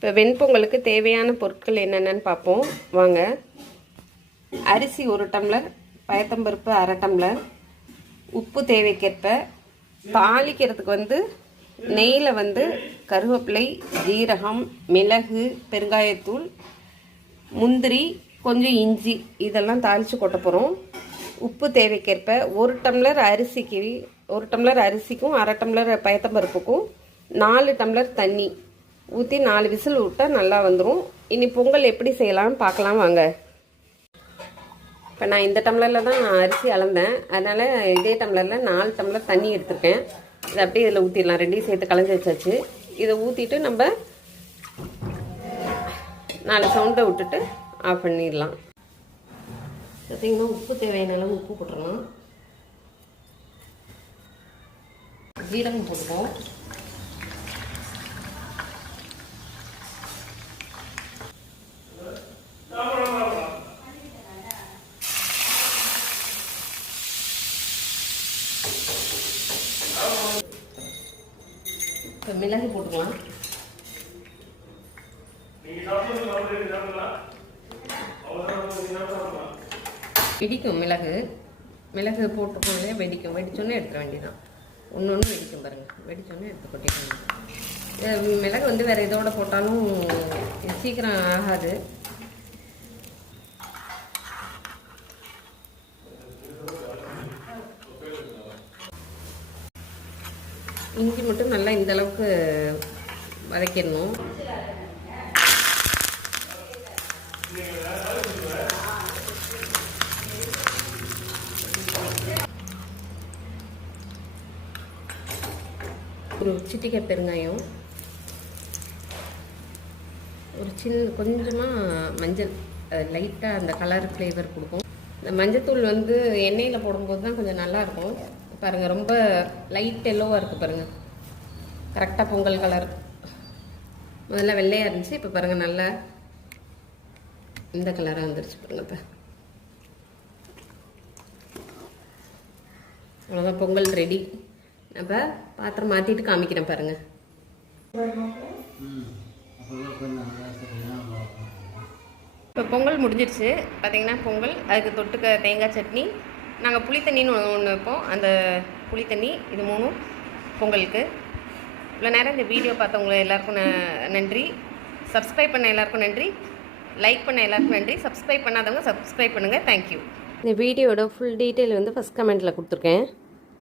இப்போ வெண்பொங்கலுக்கு தேவையான பொருட்கள் என்னென்னு பார்ப்போம் வாங்க. அரிசி 1 டம்ளர், பயத்தம்பருப்பு 1/2 டம்ளர், உப்பு தேவைக்கேற்ப, தாளிக்கிறதுக்கு நெய்யில் கருவேப்பிலை, ஜீரகம், மிளகு, பெருங்காயத்தூள், முந்திரி, கொஞ்சம் இஞ்சி இதெல்லாம் தாளித்து கொட்ட போகிறோம். உப்பு தேவைக்கேற்ப 1 டம்ளர் அரிசிக்கு 1 டம்ளர் அரிசிக்கும் 1/2 டம்ளர் பயத்தம்பருப்புக்கும் 4 டம்ளர் தண்ணி ஊற்றி 4 விசில் விட்டால் நல்லா வந்துடும். இனி பொங்கல் எப்படி செய்யலாம்னு பார்க்கலாம் வாங்க. இப்போ நான் இந்த டம்ளரில் தான் அரிசி அளந்தேன், அதனால் இதே டம்ளரில் 4 டம்ளர் தண்ணி எடுத்துருக்கேன். இதை அப்படியே இதில் ஊற்றிடலாம். ரெண்டையும் சேர்த்து கலந்து வச்சாச்சு. இதை ஊற்றிட்டு நம்ம 4 சவுண்டை விட்டுட்டு ஆஃப் பண்ணிடலாம். பார்த்தீங்கன்னா உப்பு தேவையான அளவு உப்பு போட்டுடலாம். ஜீரகம் போட்டுப்போம். இப்போ மிளகு போட்டுக்கலாம். வெடிக்கும் மிளகு போட்டு போனதே வெடிக்கும். வெடிச்சோன்னே எடுத்துட வேண்டியதான். ஒன்று வெடிக்கும் பாருங்கள். வெடிச்சோன்னே எடுத்து கொட்டிக்கணும். மிளகு வேறு இதோட போட்டாலும் சீக்கிரம் ஆகாது. இஞ்சி மட்டும் நல்லா இந்த அளவுக்கு வதக்கிடணும். ஒரு சிட்டிகை பெருங்காயம், ஒரு கொஞ்சமாக மஞ்சள், லைட்டாக அந்த கலர் ஃப்ளேவர் கொடுக்கும். இந்த மஞ்சத்தூள் எண்ணெயில் போடும்போது தான் கொஞ்சம் நல்லாயிருக்கும். பாருங்கள், ரொம்ப லைட் எல்லோவாக இருக்குது பாருங்கள். கரெக்டாக பொங்கல் கலர். முதல்ல வெள்ளையாக இருந்துச்சு, இப்போ பாருங்கள் நல்லா இந்த கலராக வந்துருச்சு பாருங்கள். இப்போ அவ்வளோதான், பொங்கல் ரெடி. நம்ம பாத்திரம் மாற்றிட்டு காமிக்கிறேன் பாருங்கள். இப்போ பொங்கல் முடிஞ்சிருச்சு. பார்த்தீங்கன்னா பொங்கல், அதுக்கு தொட்டுக்க தேங்காய் சட்னி. நாங்கள் புளித்தண்ணின்னு ஒன்று வைப்போம், அந்த புளித்தண்ணி. இது 3 பொங்கலுக்கு. இவ்வளோ நேரம் இந்த வீடியோ பார்த்தவங்க எல்லாருக்கும் நன்றி. சப்ஸ்கிரைப் பண்ண எல்லாருக்கும் நன்றி. லைக் பண்ண எல்லாருக்கும் நன்றி. சப்ஸ்கிரைப் பண்ணாதவங்க சப்ஸ்கிரைப் பண்ணுங்கள். தேங்க்யூ. இந்த வீடியோட ஃபுல் டீட்டெயில் ஃபஸ்ட் கமெண்ட்டில் கொடுத்துருக்கேன்.